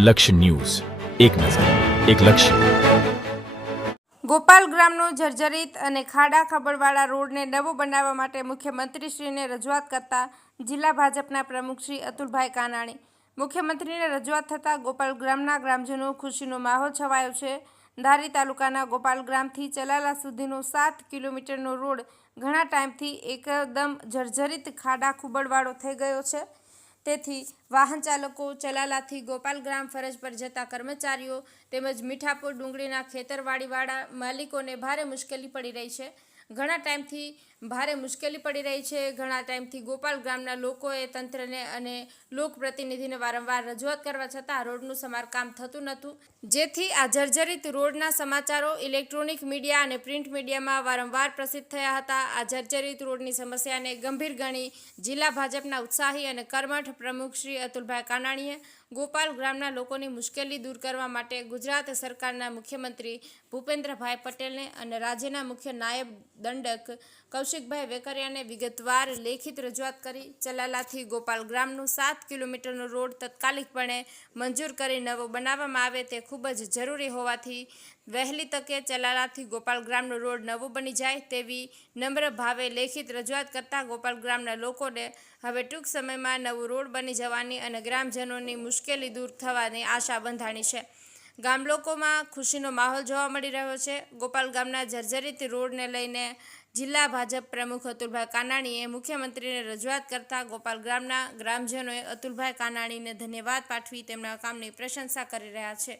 લક્ષ્ય ન્યૂઝ, એક નજર, એક લક્ષ્ય. ગોપાલ ગ્રામનો જર્જરિત અને ખાડા ખબરવાળા રોડને નવો બનાવવા માટે મુખ્યમંત્રીશ્રીને રજૂઆત કરતા જિલ્લા ભાજપના પ્રમુખ શ્રી અતુલભાઈ કાનાણી. મુખ્યમંત્રીને રજૂઆત થતાં ગોપાલ ગ્રામના ગ્રામજનો ખુશીનો માહોલ છવાયો છે. ધારી તાલુકાના ગોપાલ ગ્રામથી ચલાલા સુધીનો 7 કિલોમીટરનો રોડ ઘણા ટાઈમથી એકદમ જર્જરિત ખાડા ખુબડવાળો થઈ ગયો છે. તેથી વાહન ચાલકો, ચલાલાથી ગોપાલ ગ્રામ ફરજ પર જતા કર્મચારીઓ તેમજ મીઠાપુર ડુંગળીના ખેતરવાડીવાળા માલિકોને ભારે મુશ્કેલી પડી રહી છે. ઘણા ટાઈમથી ગોપાલ ગામના લોકોએ તંત્રને અને લોકપ્રતિનિધિને વારંવાર રજૂઆત કરવા છતાં રોડનું સમારકામ થતું નહોતું. જેથી આ જર્જરિત રોડના સમાચારો ઇલેક્ટ્રોનિક મીડિયા અને પ્રિન્ટ મીડિયામાં વારંવાર પ્રસિદ્ધ થયા હતા. આ જર્જરિત રોડની સમસ્યાને ગંભીર ગણી જિલ્લા ભાજપના ઉત્સાહી અને કર્મઠ પ્રમુખ શ્રી અતુલભાઈ કાનાણીએ ગોપાલ ગ્રામના લોકોની મુશ્કેલી દૂર કરવા માટે ગુજરાત સરકારના મુખ્યમંત્રી ભૂપેન્દ્રભાઈ પટેલને અને રાજ્યના મુખ્ય નાયબ દંડક કૌશિકભાઈ વેકરિયાને વિગતવાર લેખિત રજૂઆત કરી ચલાલાથી ગોપાલ ગ્રામનો 7 કિલોમીટરનો રોડ તાત્કાલિકપણે મંજૂર કરી નવો બનાવવામાં આવે તે ખૂબ જ જરૂરી હોવાથી વહેલી તકે ચલાલાથી ગોપાલ ગ્રામનો રોડ નવો બની જાય તેવી નમ્ર ભાવે લેખિત રજૂઆત કરતા ગોપાલ ગ્રામના લોકોને હવે ટૂંક સમયમાં નવો રોડ બની જવાની અને ગ્રામજનોની મુશ્કેલી દૂર થવાની આશા બંધાણી છે. ગામ લોકોમાં ખુશીનો માહોલ જોવા મળી રહ્યો છે. ગોપાલ ગામના જર્જરિત રોડને લઈને જિલ્લા ભાજપ પ્રમુખ અતુલભાઈ કાનાણીએ મુખ્યમંત્રીને રજૂઆત કરતા ગોપાલ ગામના ગ્રામજનોએ અતુલભાઈ કાનાણીને ધન્યવાદ પાઠવી તેમના કામની પ્રશંસા કરી રહ્યા છે.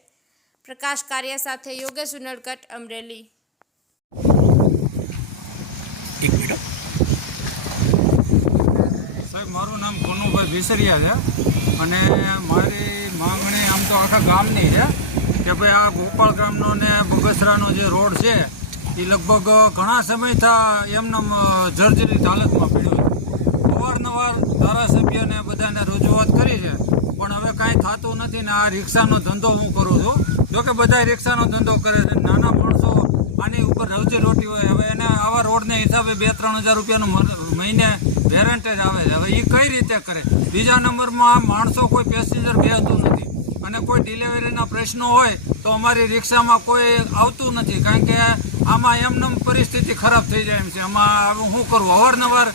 પ્રકાશ કાર્ય સાથે યોગેશ ઉનડકટ, અમરેલી. સાહેબ, મારું નામ કોનુભાઈ વિસરિયા છે અને મારી માંગણી આમ તો આખા ગામની છે કે ભાઈ આ ગોપાલ ગ્રામનો ને બગસરાનો જે રોડ છે એ લગભગ ઘણા સમયથી એમને જર્જરિત હાલતમાં પડ્યો છે. અવારનવાર ધારાસભ્યને બધાને રજૂઆત કરી છે પણ હવે કાંઈ થતું નથી ને આ રિક્ષાનો ધંધો હું કરું છું. જોકે બધા રિક્ષાનો ધંધો કરે છે, નાના માણસો આની ઉપર રોજી હોય. હવે એને આવા રોડને હિસાબે 2-3 હજાર રૂપિયાનું મહિને વેરંટેજ આવે છે. હવે એ કઈ રીતે કરે? બીજા નંબરમાં માણસો કોઈ પેસેન્જર બેસતું નથી અને કોઈ ડિલિવરીના પ્રશ્નો હોય તો અમારી રિક્ષામાં કોઈ આવતું નથી કારણ કે આમાં એમનેમ પરિસ્થિતિ ખરાબ થઈ જાય એમ છે. આમાં શું કરવું? અવારનવાર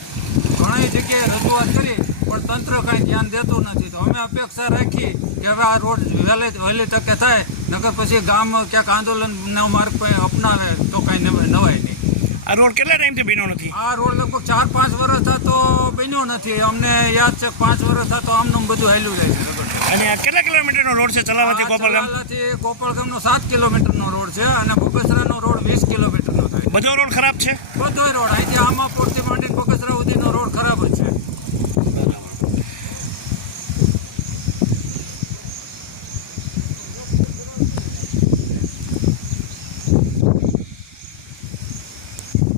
ઘણી જગ્યાએ રજૂઆત કરી પણ તંત્ર કાંઈ ધ્યાન દેતું નથી. તો અમે અપેક્ષા રાખી કે હવે આ રોડ વહેલી તકે થાય, નકર પછી ગામ ક્યાંક આંદોલનનો માર્ગ અપનાવે તો કાંઈ નવાય નહીં. આ રોડ કેટલા ટાઈમથી બન્યો નથી? આ રોડ લગભગ 4-5 વર્ષ તો બન્યો નથી. અમને યાદ છે 5 વર્ષ તો આમનું બધું હાલ્યું જાય છે. અને આ કેટલા કિલોમીટરનો રોડ છે ચલાવાથી ગોપાલ ગામ? ચલાલાથી ગોપાલ ગામનો 7 કિલોમીટરનો રોડ છે અને બગસરાનો રોડ 20 કિલોમીટરનો થાય. બધો રોડ ખરાબ છે? બધો રોડ અહીંથી